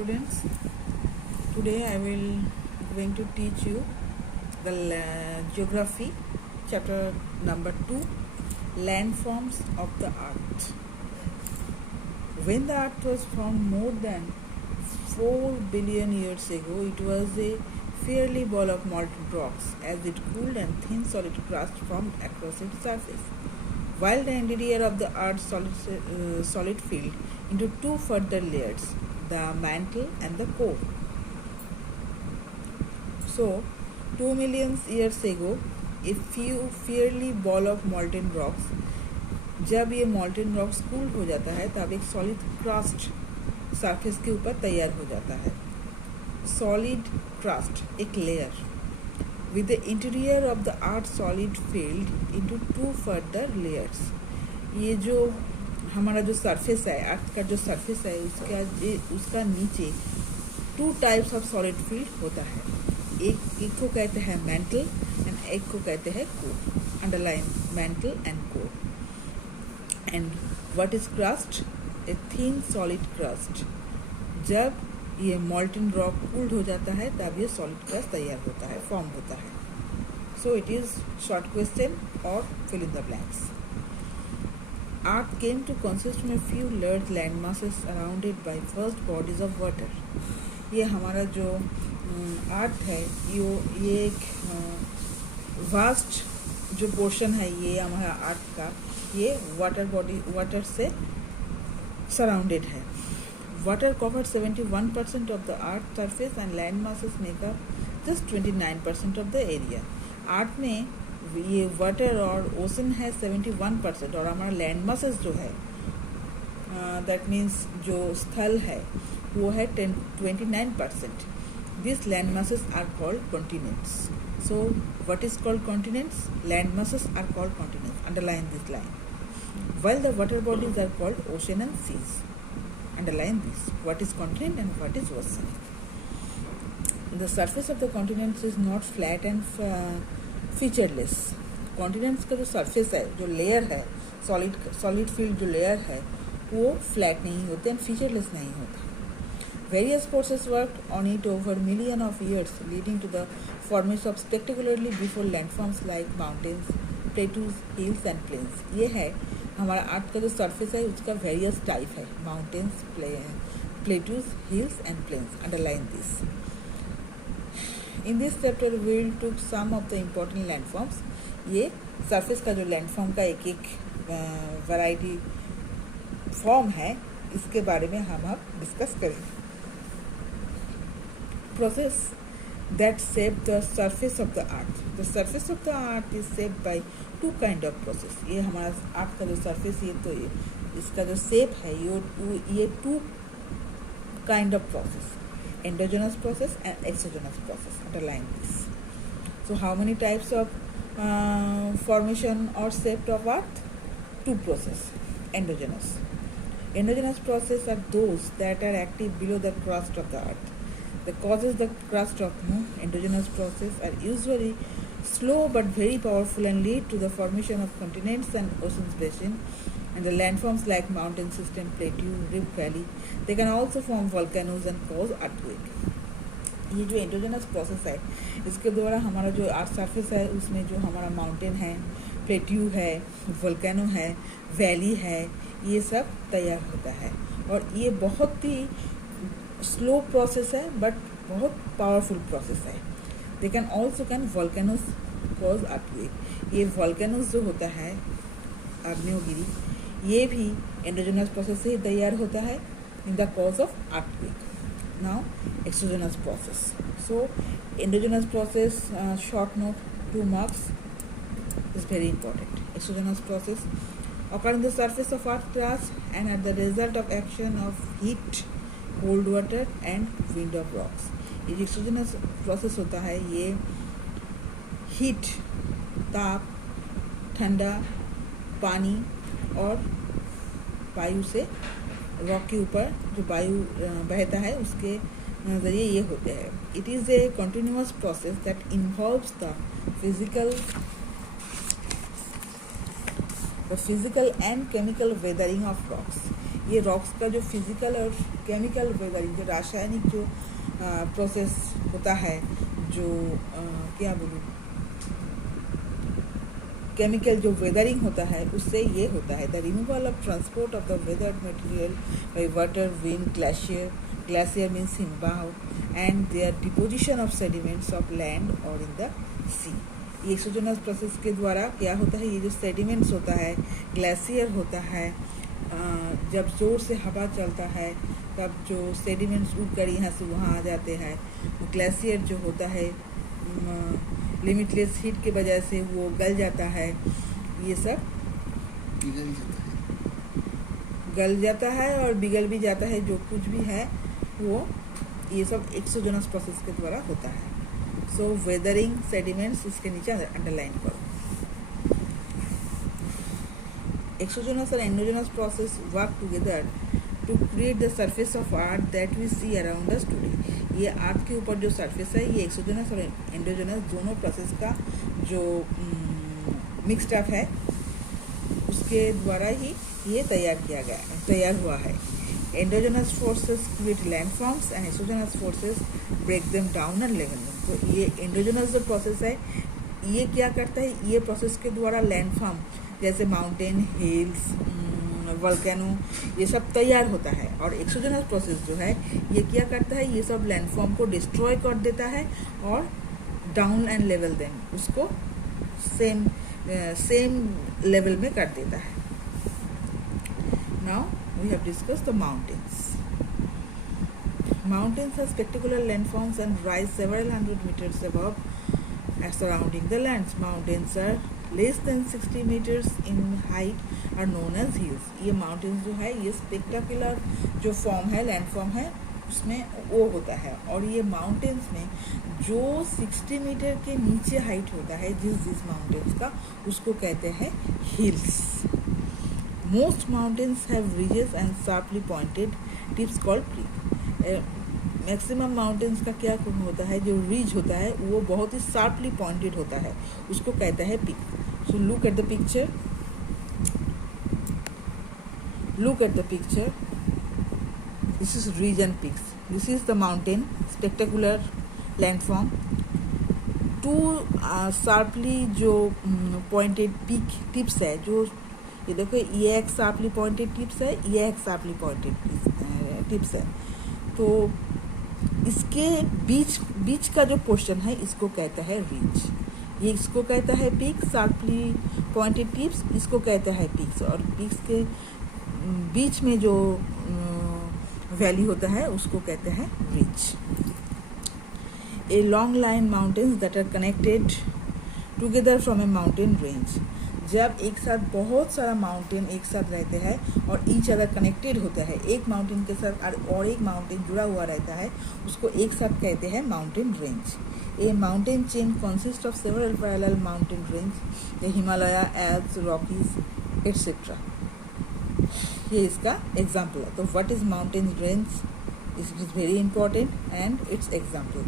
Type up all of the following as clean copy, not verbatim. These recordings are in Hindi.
students. Today I will going to teach you the geography chapter number 2, landforms of the earth. When the earth was formed more than 4 billion years ago, it was a fairly ball of molten rocks as it cooled and thin solid crust formed across its surface. While the interior of the earth's solid filled into two further layers, the mantle and the core. So, 2 million years ago, a few fairly ball of molten rocks, जब ये molten rocks cool हो जाता है तब एक solid crust surface के ऊपर तैयार हो जाता है. Solid crust, एक layer, with the interior of the earth solid filled into two further layers. ये जो हमारा जो सरफेस है, अर्थ का जो सरफेस है, उसका नीचे two types of solid field होता है. एक को कहते हैं मैंटल एंड एक को कहते हैं core. Underline mantle and core. And what is crust? A thin solid crust. जब ये मॉल्टन रॉक कूल्ड हो जाता है तब ये सॉलिड क्रस्ट तैयार होता है, फॉर्म होता है. So it is short question और fill in the blanks. Earth came to consist of a few large land masses surrounded by first bodies of water. ये हमारा जो अर्थ है ये एक वास्ट जो पोर्शन है ये हमारा अर्थ का, ये वाटर से सराउंडेड है. Water cover 71% of the earth surface and land masses make up just 29% of the area. Earth में ये वाटर और ओशन है 71% और हमारा लैंड masses जो है दैट मीन्स जो स्थल है वो है 29%. This land masses are called continents. So what is called continents? Land masses are called continents. Underline this line. while the water bodies are called ocean and seas. Underline this. What is continent and what is ocean? The surface of the continents is not flat and featureless. Continents का जो सरफेस है, जो लेयर है, सॉलिड फील्ड जो लेयर है वो फ्लैट नहीं होते एंड फीचरलेस नहीं होता. Various forces worked on it over millions of years, leading to the formation of spectacularly beautiful landforms like mountains, plateaus, hills and plains. ये है हमारा अर्थ का जो सरफेस है उसका वेरियस टाइप है. Mountains, plateaus, hills and plains. Underline this. In this chapter we will to some of the important landforms. ये सरफेस का जो लैंडफॉर्म का एक वैरायटी फॉर्म है, इसके बारे में हम अब डिस्कस करेंगे. Process that shape the surface of the earth. The surface of the earth is shaped by two kind of process. ये हमारा अर्थ का जो सरफेस इसका जो शेप है ये two kind of process, endogenous process and exogenous process. Underline this. So how many types of formation और shape of earth? Two process. Endogenous process are those that are active below the crust of the earth. The causes the crust of endogenous process are usually slow but very powerful and lead to the formation of continents and oceans basin and the landforms like mountain system, plateau, rift valley. They can also form volcanoes and cause earthquake. ये जो एंडोजेनस प्रोसेस है इसके द्वारा हमारा जो अर्थ सरफेस है उसमें जो हमारा माउंटेन है, प्लेट्यू है, वोल्केनो है, वैली है, ये सब तैयार होता है. और ये बहुत ही स्लो प्रोसेस है बट बहुत पावरफुल प्रोसेस है. They can also volcanoes cause earthquake. ये वोल्केनोस जो होता है आग्नेयगिरी, ये भी एंडोजेनस प्रोसेस से ही तैयार होता है in the cause of earthquake. Now exogenous process. So endogenous process, short note, 2 marks is very important. Exogenous process occur on the surface of earth crust and are the result of action of heat, cold water and wind of rocks. ये जो एक्सोजेनस प्रोसेस होता है ये हीट, ताप, ठंडा, पानी और वायु से रॉक के ऊपर जो वायु बहता है उसके ज़रिए ये होते हैं. It is a continuous process that involves the physical and chemical weathering of rocks. ये रॉक्स का जो फिजिकल और केमिकल वेदरिंग, जो रासायनिक जो प्रोसेस होता है, जो क्या बोलूँ, केमिकल जो वेदरिंग होता है, उससे ये होता है। The removal of transport of the weathered material by water, wind, glacier means हिमबाह and their deposition of sediments of land और इन द सी। ये एक्सोजनस प्रोसेस के द्वारा क्या होता है, ये जो सेडिमेंट्स होता है, ग्लेशियर होता है, जब ज़ोर से हवा चलता है तब जो सेडिमेंट्स उड़कर यहाँ से वहाँ आ जाते हैं, ग्लेशियर जो होता है लिमिटलेस हीट के वजह से वो गल जाता है, ये सब गल जाता है और बिगल भी जाता है, जो कुछ भी है वो, ये सब एक्सोजनस प्रोसेस के द्वारा होता है। सो वेदरिंग सेडिमेंट्स, इसके नीचे अंडरलाइन करो। एक्सोजनस और endogenous process work together to create the surface of earth that we see around us today. ये अर्थ के ऊपर जो सरफेस है, ये एक्सोजनस और एंडोजनस दोनों प्रोसेस का जो मिक्सड अप है, उसके द्वारा ही ये तैयार हुआ है। Endogenous forces create landforms and exogenous forces break them down and level them. तो ये एंडोजनस जो प्रोसेस है, ये क्या करता है, ये प्रोसेस के द्वारा लैंडफॉर्म जैसे माउंटेन, हिल्स, वल्केनो, ये सब तैयार होता है। और एक्सोजनस प्रोसेस जो है, ये क्या करता है, ये सब लैंडफॉर्म को डिस्ट्रॉय कर देता है और डाउन एंड लेवल देम, उसको सेम लेवल में कर देता है। Now we have discussed the mountains. Mountains are spectacular landforms and rise several hundred meters above and surrounding the lands. Mountains are less than 60 meters in height are known as hills. ये mountains जो है, ये spectacular जो form है, landform है, उसमें वो होता है। और ये mountains में जो 60 मीटर के नीचे हाइट होता है जिस mountains का, उसको कहते हैं hills. Most mountains have ridges and sharply pointed tips called peak. Maximum mountains का क्या होता है, जो रिज होता है वो बहुत ही शार्पली पॉइंटेड होता है, उसको कहता है peak. So look at the picture, this is ridge and peaks, this is the mountain, spectacular landform, to sharply जो पॉइंटेड पीक टिप्स है, जो ये देखो, ये एक शार्पली पॉइंटेड टिप्स है, ये एक शार्पली पॉइंटेड टिप्स है। तो इसके बीच का जो पोर्शन है, इसको कहता है रिज। ये इसको कहता है पीक, शार्पली पॉइंटेड टिप्स इसको कहता है पीक्स, और पीक्स के बीच में जो वैली होता है उसको कहते हैं ridge. A long line mountains that are connected together from a mountain range. जब एक साथ बहुत सारा माउंटेन एक साथ रहते हैं और ईच अदर कनेक्टेड होता है, एक माउंटेन के साथ और एक माउंटेन जुड़ा हुआ रहता है, उसको एक साथ कहते हैं mountain range. A mountain chain consist of several parallel mountain range, the Himalaya, Alps, Rockies etcetera. ये इसका एग्जाम्पल है। तो what is mountain range, it is very important and it's example.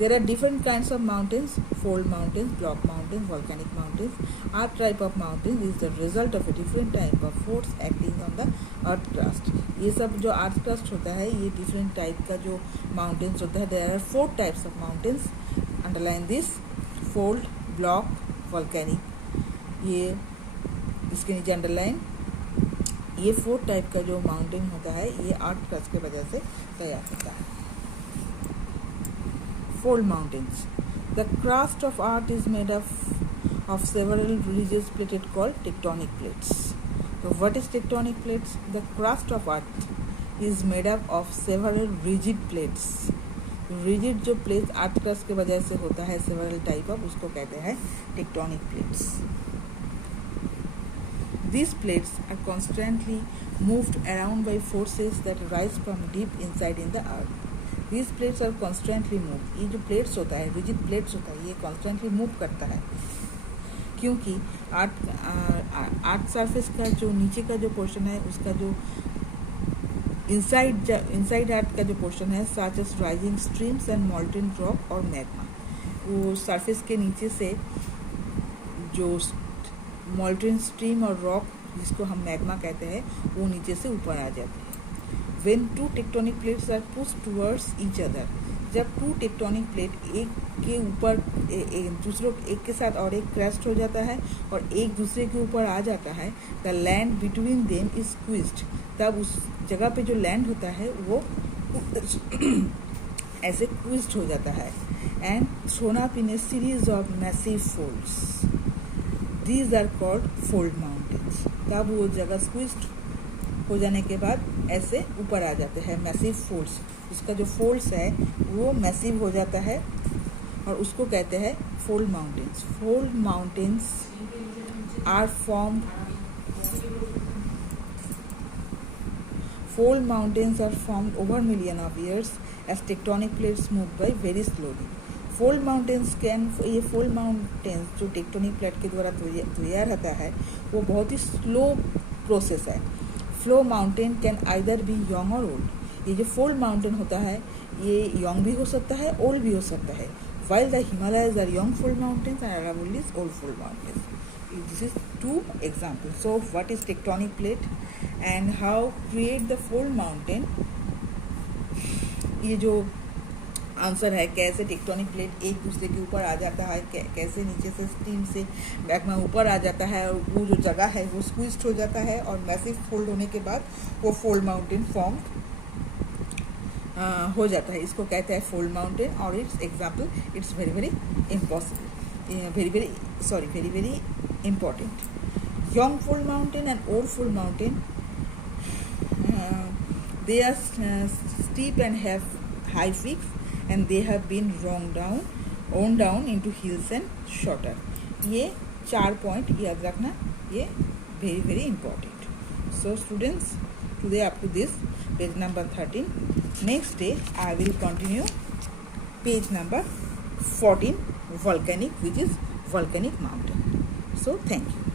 There are different kinds of mountains: fold mountains, block mountains, volcanic mountains. Earth type of mountains is the result of a different type of force acting on the earth crust. ये सब जो earth crust होता है, ये different type का जो mountains होता है। There are 4 types of mountains. Underline this: fold, block, volcanic. ये इसके नीचे underline। ये 4 type का जो mountain होता है, ये earth crust के वजह से तैयार होता है। Fold mountains. The crust of earth is made of several ridges plated called tectonic plates. So what is tectonic plates? The crust of earth is made up of several rigid plates. Rigid जो plates earth crust के वजह से होता है, several type of, उसको कहते हैं tectonic plates. These plates are constantly moved around by forces that rise from deep inside in the earth. These plates are constantly moved. ये जो plates होता है, rigid plates होता है, ये constantly move करता है, क्योंकि अर्थ सरफेस का जो नीचे का जो पोर्शन है, उसका जो इनसाइड अर्थ का जो पोर्शन है, such as rising streams and molten rock और मैग्मा, वो सरफेस के नीचे से जो मॉल्टन स्ट्रीम और रॉक जिसको हम मैग्मा कहते हैं, वो नीचे से ऊपर आ जाते हैं। When two tectonic plates are pushed towards each other, जब टू टेक्टोनिक प्लेट एक के ऊपर दूसरों एक के साथ और एक क्रैश हो जाता है और एक दूसरे के ऊपर आ जाता है, the land between them is squeezed, तब उस जगह पे जो लैंड होता है वो ऐसे क्विज्ड हो जाता है, and thrown up in a series of massive folds, these are called fold mountains. तब वो जगह स्क्विज्ड हो जाने के बाद ऐसे ऊपर आ जाते हैं, मैसिव फोल्ड्स। उसका जो फोल्ड्स है वो मैसिव हो जाता है और उसको कहते हैं fold mountains. Fold mountains are formed Fold mountains are formed over million of years as tectonic plates move by very slowly. Fold mountains ये fold mountains जो टेक्टोनिक प्लेट के द्वारा तैयार रहता है वो बहुत ही स्लो प्रोसेस है। Flow mountain can either be young और ओल्ड। ये जो फोल्ड माउंटेन होता है ये यंग भी हो सकता है, ओल्ड भी हो सकता है। While the Himalayas are young fold mountains and Aravallis old fold mountains. This is two examples. So what is tectonic plate and how create the fold mountain? ये जो आंसर है कैसे टेक्टोनिक प्लेट एक दूसरे के ऊपर आ जाता है, कैसे नीचे से स्टीम से मैग्मा ऊपर आ जाता है और वो जो जगह है वो स्क्वीज्ड हो जाता है और मैसिव फोल्ड होने के बाद वो फोल्ड माउंटेन फॉर्म हो जाता है। इसको कहते हैं फोल्ड माउंटेन और it's example it's very very important. Young fold mountain and old fold mountain, they are steep and have high peaks and they have been worn down into hills and shorter. ये 4 पॉइंट याद रखना, ये very very important. So students, today up to this page number 13. Next day I will continue page number 14, volcanic, which is volcanic mountain. So thank you.